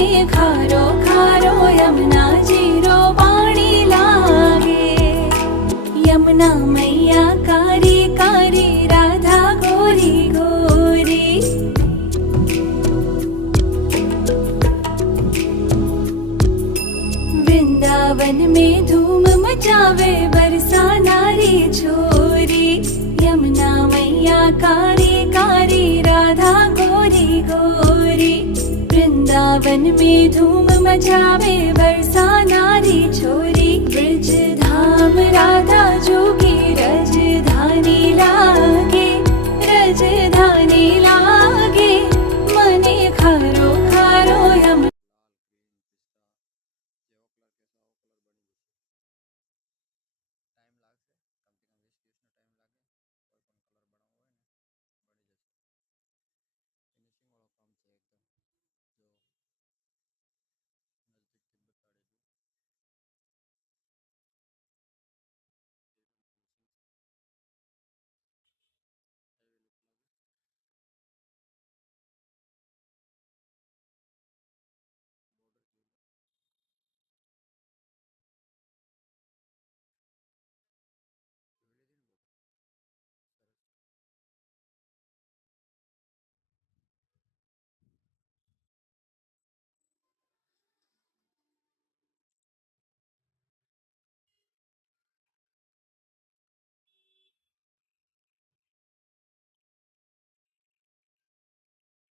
मने खारो खारो यमुना जीरो पानी लागे। यमुना मैया कारी कारी राधा गोरी गोरी। वृंदावन में धूम मचावे बरसा नारी छोरी। यमुना मैया कारी कारी राधा गोरी गोरी। वृंदावन में धूम मचावे बरसा नारी छोरी। ब्रज धाम राधा जोगी रजधानी लागे, रजधानी लागे। मने खारो